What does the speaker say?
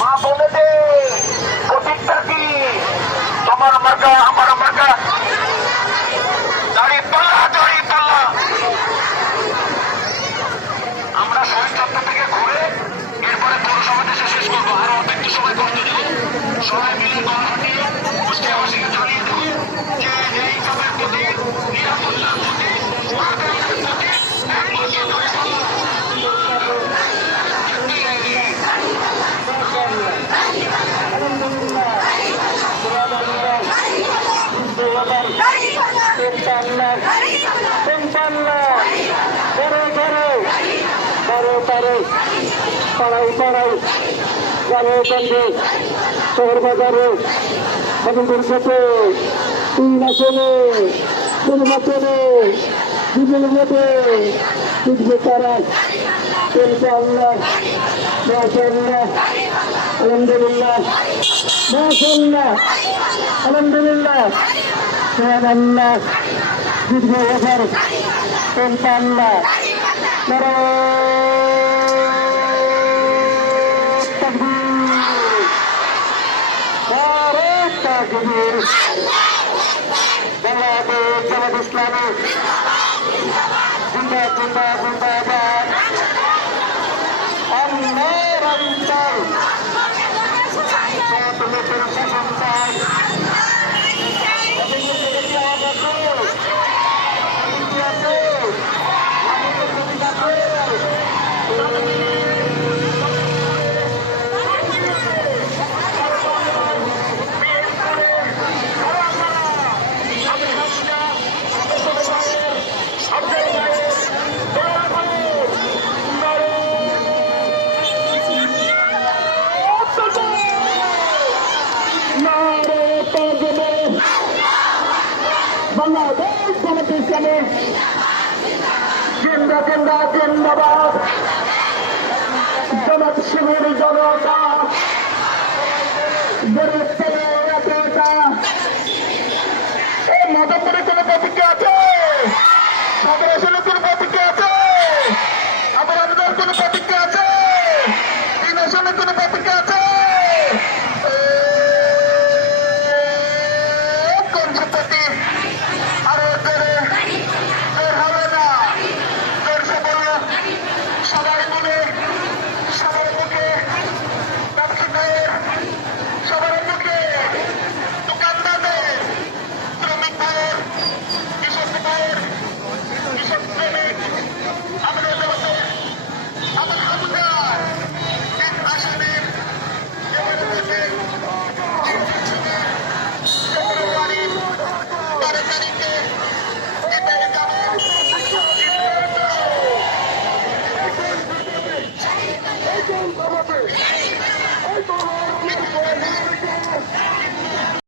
মা বোনেদের প্রতিজ্ঞা কি? তোমার মার্কা আমার মার্কা দাঁড়িয়ে পাল্লা দাঁড়িয়ে পাল্লা। আমরা 4:30 থেকে ঘুরে এরপরে পৌরসভাতে শেষ করবো। আরো একটু সময় কষ্ট দেবো, সবাই মিলে গলা ফাটিয়ে কুষ্টিয়াবাসীকে জানিয়ে দেবো যে এই সবের প্রতি নিরাপত্তার প্রতি মার্কার প্রতি একমাত্র ধরে পাল্লা। পাড়াই পাড়াই গ্রামে গঞ্জে শহর বাজারে আমাদের সাথে 3 আসনে নির্বাচনে বিজেপির মধ্যে জিতবে তারা। ইনশাআল্লাহ মাশাআল্লাহ আলহামদুলিল্লাহ মাশাআল্লাহ আলহামদুলিল্লাহ সুবহানাল্লাহ জিতবে এবার ইনশাআল্লাহ। বাংলাদেশ জামাত ইসলামী জিন্দাবাদ জিন্দাবাদ জিন্দাবাদ। আল্লাহর অন্তর শাসন চাই। বাংলাদেশ জামাত ইসলামী জিন্দা জিন্দা জিন্দাবাদ। জামাত শিবির জনতা